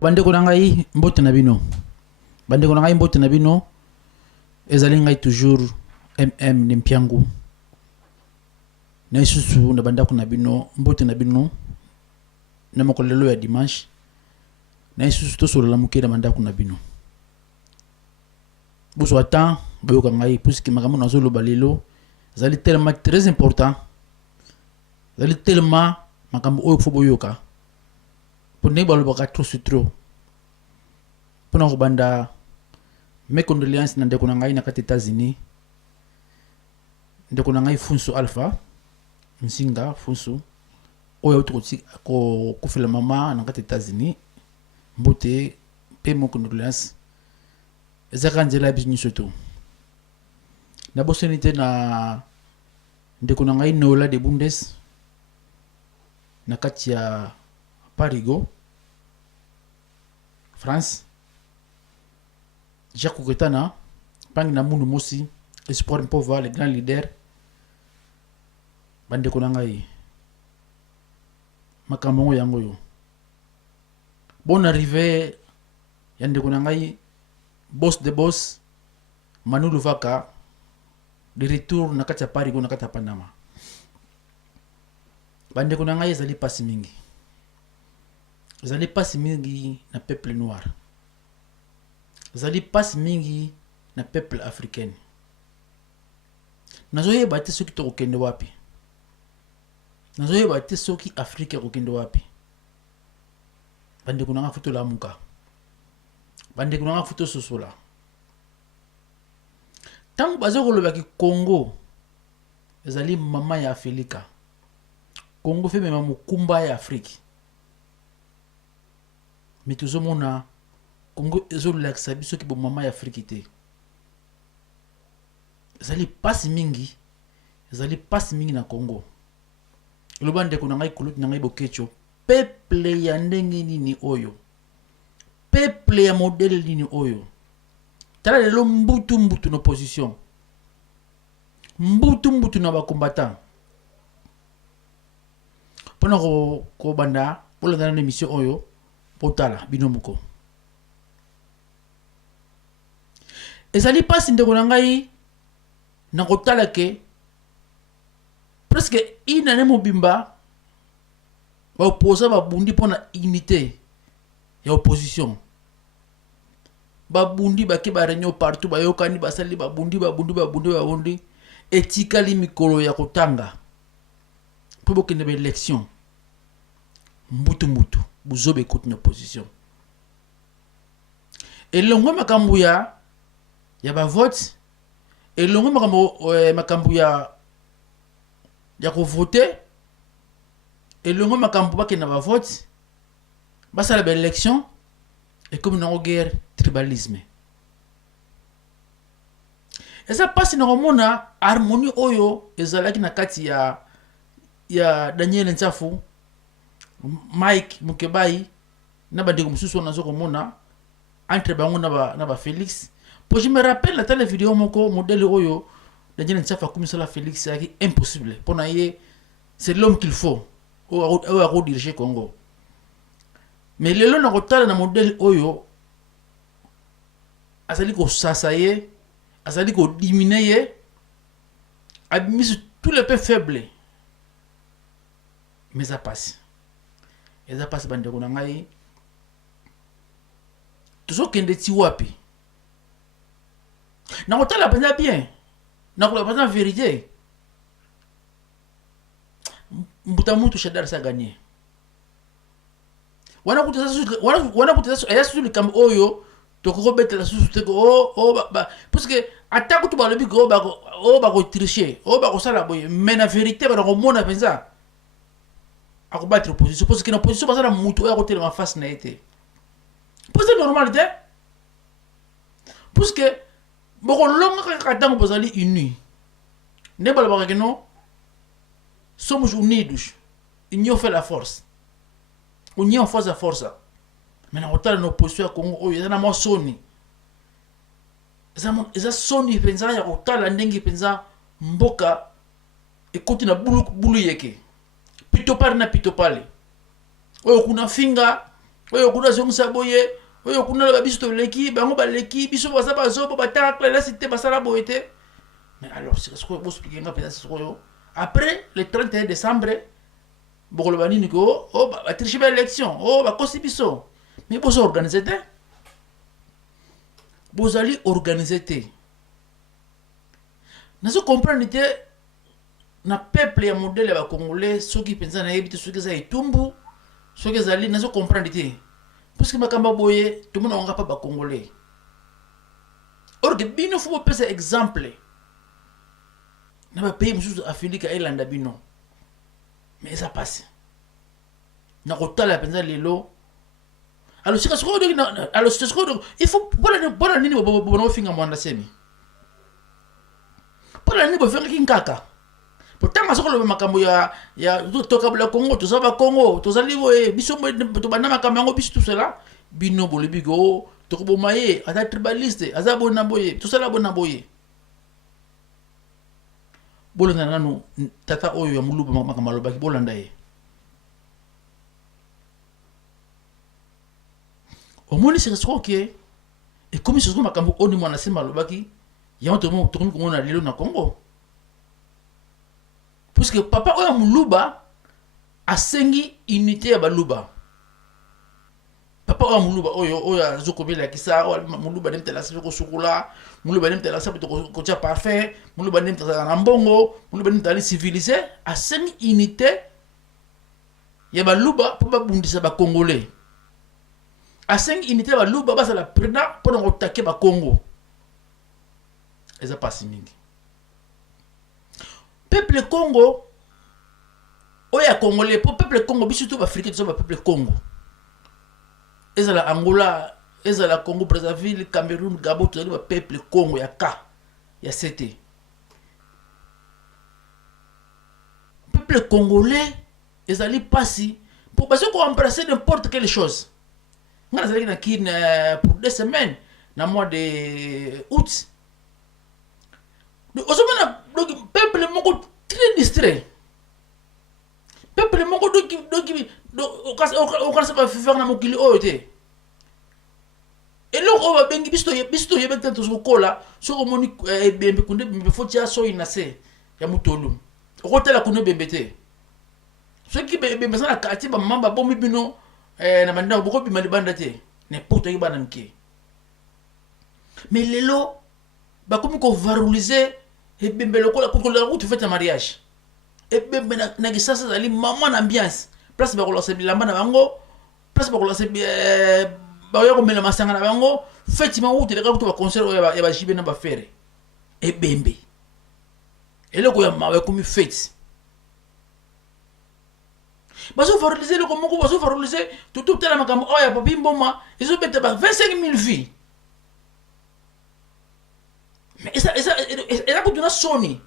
bandeko na ngai mbote na bino bandeko na ngai mbote na bino ezali ngai toujours mm Mpiangu na isusu na bandako na bino mbote na bino na mokolelo ya dimanche na isusu to solo la muke na bandako na bino buso ata boyoka ngai puisque makambo na zolo balelo ezali tellement très important ezali tellement makambo oyo fo boyoka pone balobaka trop sur trop pona ko banda mes condoléances na ndeko na ngai na kati États-Unis ndeko na ngai Funso Alpha Nsinga Funso oyo ko kufela mama na kati États-Unis mbote pe mo condoléances ezaka nzela bisu soto na bosonité na ndeko na ngai Nola de Bundes na kati ya Parigo France Jacques Ketana pangi na mundu mosi Espoir Mpova le grand leader bandeko na ngai makambo yango yo bonne arrivée ya ndeko na ngai boss de boss Manu Luvaka de retour na kati ya Parigo na kati ya Panama bandeko na ngai ezali pasi mingi ezali pasi mingi na peuple noir ezali pasi mingi na peuple africain nazoyeba te soki tokokende wapi nazoyeba te soki Afrique ekokende wapi bandeko na ngai futo lamuka bandeko na ngai futo sosola tango bazokolobaki Congo ezali mama ya Afrika Congo fait même mukumba ya Afrique mais tout mona Congo ezolakisa biso ki bo mama ya Afrique te ezali pasi mingi na Congo loba ndeko na ngai kulut na ngai bokecho peuple ya ndenge nini oyo peuple ya modèle nini oyo tala lelo mbutu na opposition mbutu na ba combattant pona ko banda pola na émission oyo potala binomuko ezali pasi ndeko na ngai na kotala ke presque inane mobimba ba opposa ba bundi pona unité ya opposition ba bundi ba ke ba réunion partout ba yokani ba sali ba bundi etikali mikolo ya kotanga po bokende ba élection mbutu buzobe kote na opposition elongo makambo ya ba vote elongo makambo ya ko voter elongo makambo ba ke na ba vote basala ba élection et comme na guerre tribalisme esa passe na romona harmonie oyo ezalaki na kati ya Daniel Nsafu Mike Mukebai na bandeko mususu nazo komona entre bango na ba Félix pour je me rappelle la télé vidéo moko modèle oyo Daniel Nsafu akomisala Félix yaki impossible pona ye c'est l'homme qu'il faut au diriger Congo mais lelo na kotala na modèle oyo azali ko sasaye azali ko diminuer abimisu tous les peu faibles mais ça passe bandeko na ngai tozokende ti wapi na kotala penza bien na kotala penza vérité mbuta mutu Shadar sa gagné wana kutesa aya susu likambo oyo tokoko betela susu te ko parce que atako to balobi ko ba ko tricher ba ko sala boye mais na vérité ba ko mona penza akobattre opposition parce que na opposition basala mutu oyo akotela ma face na été parce que normal te parce que boko longa ka tango bazali unis ne balabaka que non somos unidos union fait la force union force à force mais na otala na opposition ya Congo oyo eza na mwa soni eza soni penza ya kotala ndenge penza mboka ekoti na bulu yeke pito pale oyo kuna finga oyo kuna zongisa boye oyo kuna la biso to leki bango ba leki biso basa bazobo bataka la cité basala boye te. Mais alors c'est ce que vous expliquez nga peut-être après le 31 décembre bokoloba nini ko oh ba tricher ba élection oh ba kosi biso mais bozo organiser te bozali organiser te nazo comprendre te na peuple ya modèle ya ba congolais soki penza na yebite soki za etumbu soki ezali nazo comprendre te parce que makamba boye tout le monde on pas ba congolais or que bino faut pesa exemple na ba pays mususu Afrique elanda bino mais ça passe na kotala penza lelo alors c'est ce que alors c'est ce que il faut pour nini bono finga mwanda semi pour nini bo finga kinkaka pourtant masoko le makambo ya toka bla Congo to saba Congo to zali boye biso to bana makambo yango biso tout cela bino bo lebigo to ko bomaye ata tribaliste azabo na boye to sala bona boye bolanda nanu tata oyo ya muluba makambo lobaki bolanda ye au moins c'est ce que et comme c'est ce que makambo oni mwana semba lobaki ya to mo to ko na lelo na Congo parce que papa oyo muluba asengi unité ya baluba papa oyo muluba oyo azoko bela kisa muluba nemtela siko sukula muluba nemtela sabuto ko tia parfait muluba nemtela na mbongo muluba nemtela civilisé asengi unité ya baluba pour babundisa ba congolais asengi unité ya baluba basa la prena pour ngo taquer ba Congo eza pasi mingi peuple Congo oya congolais pour peuple Congo biso to ba Afrique to ba peuple Congo ezala Angola ezala Congo Brazzaville Cameroun Gabon to ba peuple Congo ya ka ya CT peuple congolais ezali pasi pour parce qu'on embrasser n'importe quelle chose ngana zali na kin pour 2 semaines na mois de août osomana donc peuple moko très distrait peuple moko o kasa ba faire na mokili oyo te eloko ba bengi bisto yebe tanto sokola soko moni bembe kunde bembe foti aso inase ya mutolu okotela kunde bembe te soki bembe sana kati ba mamba bombi bino na banda boko bimali banda te n'importe qui bana mke mais lelo ba komi ko valoriser et bembe lokola ko la route fait un mariage et bembe na gisasa zali maman ambiance place ba ko la bilamba na bango place ba ko la ba yo ko mena masanga na bango fête ma route le ka ko ba concert ya ba jibe na ba fere et bembe eloko ya mawe komi fête baso valoriser le komoko baso valoriser tout la makambo oya papi mboma ils ont bête ba 25 000 vies mais ça ko tuna Sony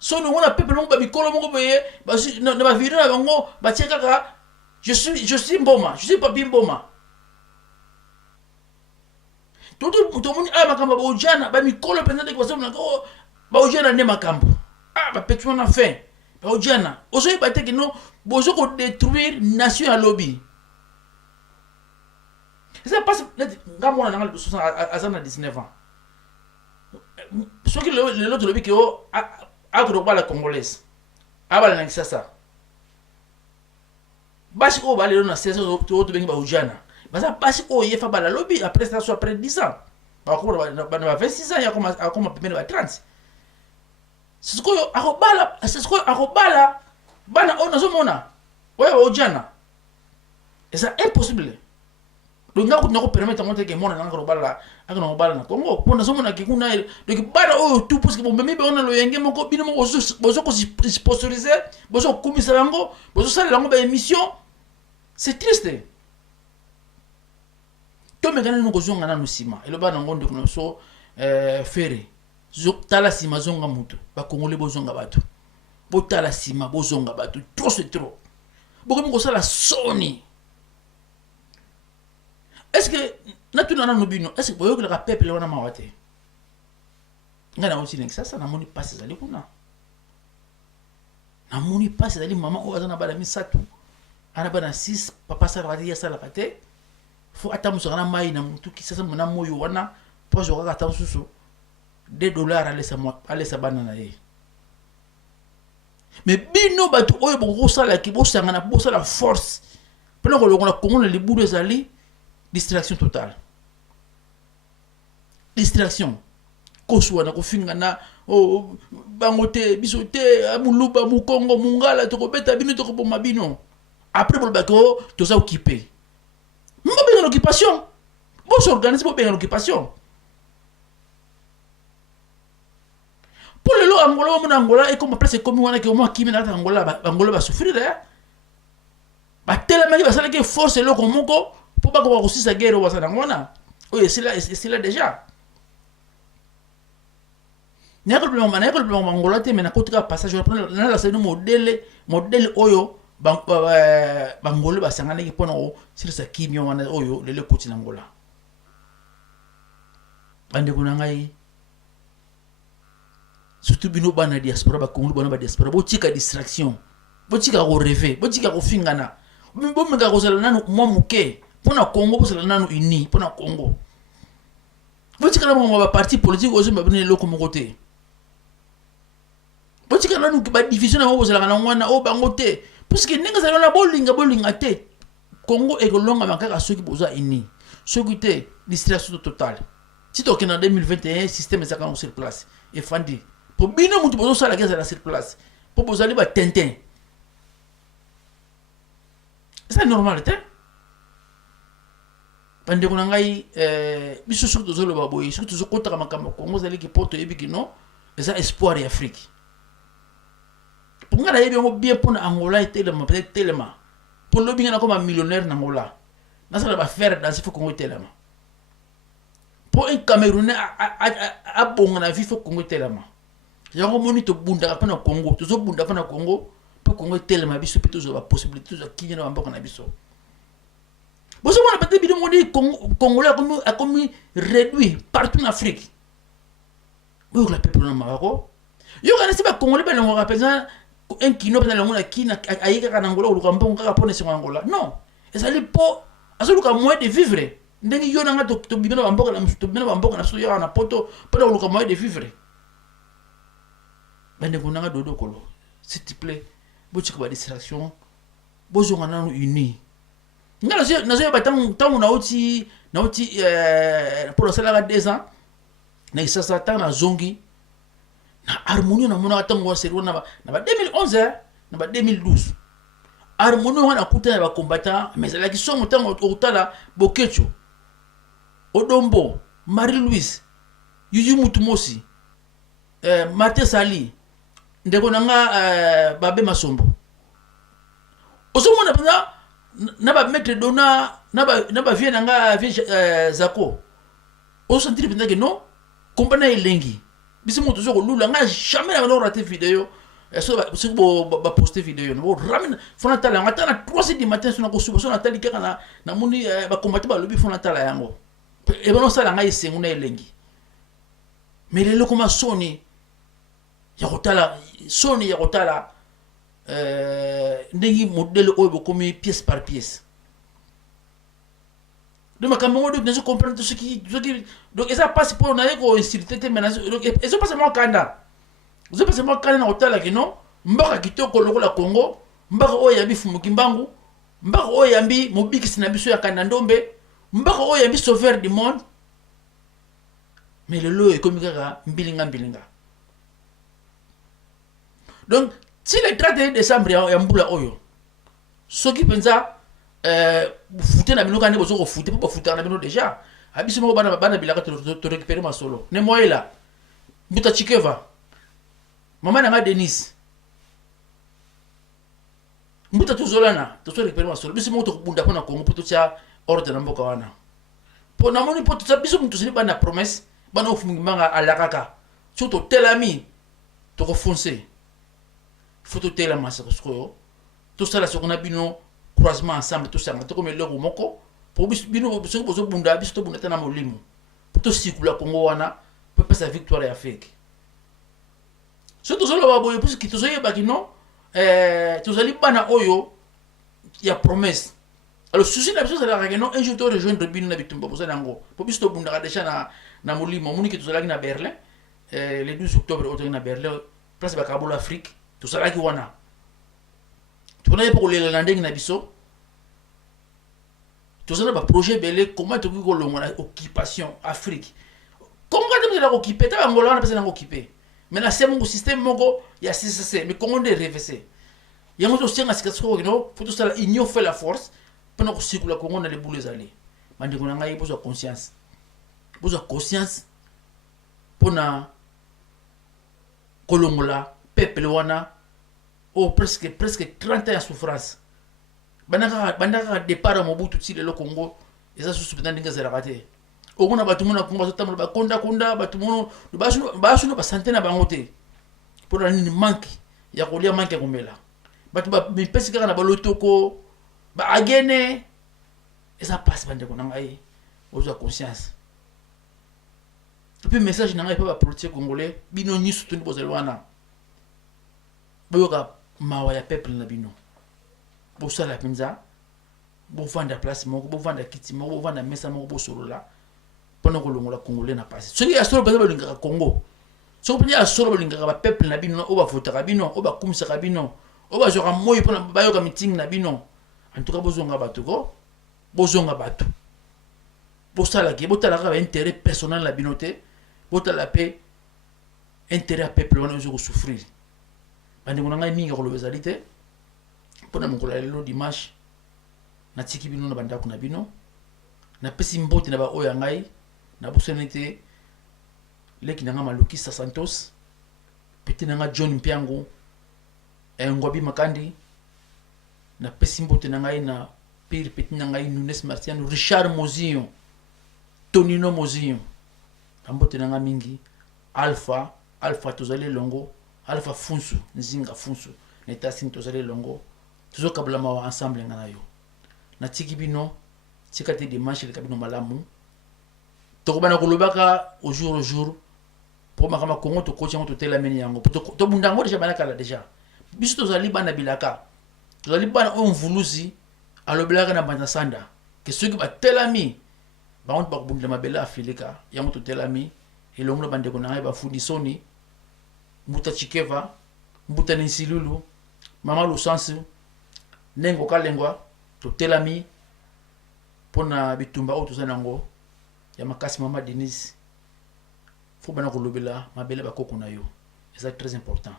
on a peuple mon ba bikolo moko boye ba na ba vidéo na bango ba tiaka je suis mboma je suis papi mboma tout moni a makambo ba ojana ba mikolo penza de baso na ko ba ojana ne makambo ba petu na fin ba ojana oso ba teke no bozo ko détruire nation à lobby ça passe ngamona na ngal azana 19 ans ce qui l'autre lobby que a ko ba la congolaise aba la ngisasa basi ko ba le na 16 ans to bengi ba ojana basa basi ko yefa ba la lobby après ça soit après 10 ans ba ko ba 26 ans ya comme premier ba 30 c'est ce que akobala bana ona zomona ouais ojana et ça impossible donc ngako nako permettre monter que mona ngako bala akona bala na Congo pona zomona ke kuna donc bana o tout parce que bon même on a lo yenge moko bino moko bozo ko sponsoriser bozo komisa bango bozo sala lango ba émission c'est triste to megana no kozonga na nosima elo bana ngondo kono so fere tala sima zonga mutu ba congolais bozonga bato botala sima bozonga bato trop c'est trop bokomi ko sala Sony est-ce que natuna na nobino est-ce que boyoka la peuple wana mawate ngana aussi nek ça na moni passe zali kuna na moni passe zali mama o azana bala misatu ana bana 6 papa salaka te ya salaka te fo ata musaka na mai na mutu ki sasa mona moyo wana po zo kaka ta susu $2 alesa bana na ye mais bino batu oyo boko sala ki bosanga na bosala force pena ko lokona kongo le libudu ezali distraction totale distraction kosuwa na kofinga na bango te biso te amuluba mukongo mungala tokobeta bino tokoboma bino après bon bako to ça occupé mbo benga l'occupation bon s'organiser pour benga l'occupation pour le lo Angola mon Angola et comme presque comme wana que moi qui mena Angola Angola va souffrir ba tellement ba sala que force lo comme moko pour pas ko aussi sa guerre wa sana ngona oui c'est là déjà n'a que le problème Angola te mena ko tuka passage na la c'est un modèle oyo bangolo basangana ki pona o sila sa kimio wana oyo lele koti na Angola bande kuna ngai surtout bino bana diaspora ba Congo bana ba diaspora bo tika distraction bo tika ko rêver bo tika ko fingana bo menga ko sala nanu mo muke pona Congo bo sala nanu ini pona Congo bo tika na mo ba parti politique ozo mbabine loko mo côté bo tika nanu ki ba division na mo sala na ngwana o bango te puisque ninga za na bolinga te Congo et longa makaka ceux qui boza ini ceux qui te distraction totale si to en 2021 système ça quand sur place et fandi pour bino mutu bozo sala la sur place pour boza ba tintin c'est normal te pande kuna ngai biso surtout zo lo baboyi surtout zo kota makambo Congo zali ki poto ebiki no eza espoir ya Afrique pour nga yebi ngo bien pour Angola et tellement peut-être tellement pour le bien comme un millionnaire na Angola na ça va faire dans ce faut Congo tellement pour un Camerounais a bon na vie faut Congo tellement yango moni to bunda pa na Congo to zo bunda pa na Congo pour Congo tellement biso peut toujours la possibilité de kinyo na mboko na biso bozo mona peut-être bidon moni Congolais comme réduit partout en Afrique oui la peuple na Maroko yo kana siba Congolais ben on rappelle un kino dans le qui aïka kana Angola ou kambo ngaka pone sur Angola non et ça li po azulu ka moyen de vivre ndenge yo nanga to bibina bamboka na to bibina bamboka na so ya na poto pona lu ka moyen de vivre bende kunanga dodo kolo s'il te plaît bochi ko ba distraction bozo ngana no uni ngala na zo ba tangu na oti pour cela 2 ans na sasa tana zongi na harmonie na mona tango serio na ba 2011 na ba 2012 harmonie wana kuta ba combattant mais la qui sont tango otala bokecho Odombo Marie-Louise Yuyu Mutumosi Martin Sali ndeko nanga babe Masombo osomona pena na ba mettre dona na ba vie nanga vie Zako osantiri pena que non compagnie elengi bisi moto zo lula nga jamais na rater vidéo so ba poster vidéo no ramina fona tala nga tala 3h du matin sona ko suba sona tali kaka na moni ba combattre ba lobi fona tala yango e bono sala nga isengu na elengi mais lelo koma soni ya kotala ndingi modèle oyo comme pièce par pièce de ma caméra de ne comprendre ce qui donc ça passe pour on a ko insulter menace donc et ça passe moi kanda vous passe moi kanda na hôtel que non mbaka kitoko lokola Congo mbaka oyo yabi fumuki mbangu mbaka oyo yambi mobiki na biso ya kanda ndombe mbaka oyo yambi sauveur du monde mais le lot est comme ça mbilinga donc si le 31 décembre ya mbula oyo soki penza fouté na bino kandi bozo ko fouté po fouté na bino déjà abiso mo bana bilaka to récupérer ma solo ne moi là buta chikeva mama na Denis mbuta tuzolana to récupérer ma solo biso mo to bunda pona Congo poto cha ordre na mboka wana po na moni poto cha biso mtu sini bana promesse bana ofumanga alakaka surtout telami to ko foncer photo telama ça ko to sala sokona bino croisement ensemble tout ça to comme le moko pour bino so bozo bunda biso to bunda tana molimo pour to sikula Congo wana pour sa victoire ya fake surtout solo babo pour que to soye ba kino to zali bana oyo il y a promesse. Alors souci na biso ça la non un jour to rejoindre bino na bitumba pour ça nango pour biso bunda déjà na molimo moni que tout ça na Berlin le 12 octobre au na Berlin place ba Kabul Afrique tout ça qui wana tu connais pour les landing na biso tout ça ba projet belé comment tu ko longa occupation Afrique comment tu vas occuper ta Angola na pesa na occuper mais na c'est mon système moko ya CCC mais comment de RFC yango to senga sikatso no faut tout ça union fait la force pendant que c'est la Congo na les boules aller bandi ko ngai besoin conscience pour na kolongola peuple wana oh presque 30 ans de souffrance bandaka départ Mobutu ti le Congo et ça sous pendant ndinga zera raté okuna batu mona Congo sotamla ba konda batu mono ba suno ba santé na bangote pour la ni manque ya kolia manque komela batu ba mipesi kaka na balotoko ba agene et ça passe bande ko ngai ozo conscience et puis message na ngai pa ba protéger congolais bino nyi surtout bozelwana boyoka mawa ya peuple na bino bo sala pinza bo vanda place moko bo vanda kiti moko bo vanda mesa moko bo solola pendant que longola congolais na passe ce qui a solo ba linga Congo ce qui a solo linga ba peuple na bino o ba votera bino o ba kumisa bino o ba joka moyi pona ba yoka meeting na bino en tout cas bozonga batu ko bozonga batu bosala ki botala ka intérêt personnel la binote botala pe intérêt à peuple wana zo souffrir bandi ko ngai mingi ko lobezalité pona mon kolalo dimanche na tiki bino na banda ko na bino na pesi mbote na ba oya ngai na bosenete leki na ngama Lukisa Santos peti na nga John Mpiango Ngwabi Makandi na pesi mbote na ngai na pire peti na ngai Nunes Martiano Richard Mozinho Tonino Mozinho ambote na nga mingi Alpha tozali longo Alpha Funsu Nzinga Funsu neta sin tozali longo tuzo kabla mawa ensemble ngana yo na tiki bino tikate dimanche le kabino malamu to bana kolobaka au jour pour makama Congo to coach to tela meni yango to bundango déjà bana kala déjà biso tozali bana bilaka tozali bana on vuluzi alobelaka na banda sanda que ceux qui ba telami ba on ba bundela mabela afilika yango to telami elongo bande ko na ba fundisoni Mbuta Chikeva Mbuta Ninsilulu Mama Lusansu Nengo Kalengwa to telami pona bitumba o tozanango ya makasi Mama Denise faut bana ko lobela mabele ba koko na yo c'est très important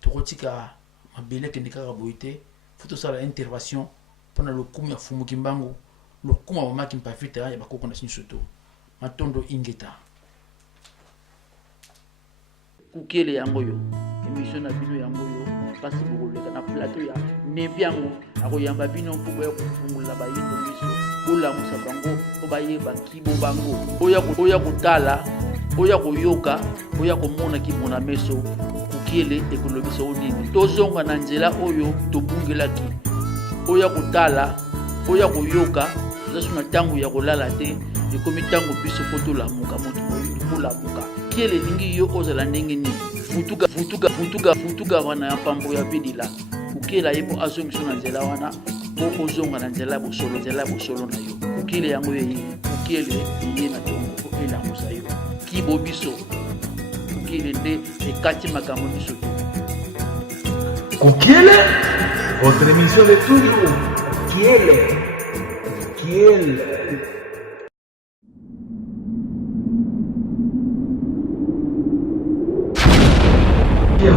to kotika mabele ke ndika boité faut to sala intervention pona le kumya fumu kimbangu le kuma mama kimpafita ya ba koko na sinsoto matondo ingeta kukele yango yo émission na bino yango yo kasi bokoleka na plateau ya Nempiango akoyamba bino mpo boya kufungula bayindo miso bolamusa bango po bayeba kibo bango oya kotala oya koyoka oya komona kimona meso kukele ekolobisa onini tozonga na nzela oyo tobungelaki oya kotala oya koyoka zasuna tango ya kolala te ekomi tango biso po tolamuka moto oyo tolamuka kiele ningi yo ozala ndenge nini futuga wana ya pambo ya bidila ukela yepo azongiso na nzela wana po ozonga na nzela bosolo na yo ukele yango ye ukele ye na tongo po elamusa yo kibo biso ukele nde ekati makambo biso Kukiele, votre émission de toujours. Kukiele. Bien,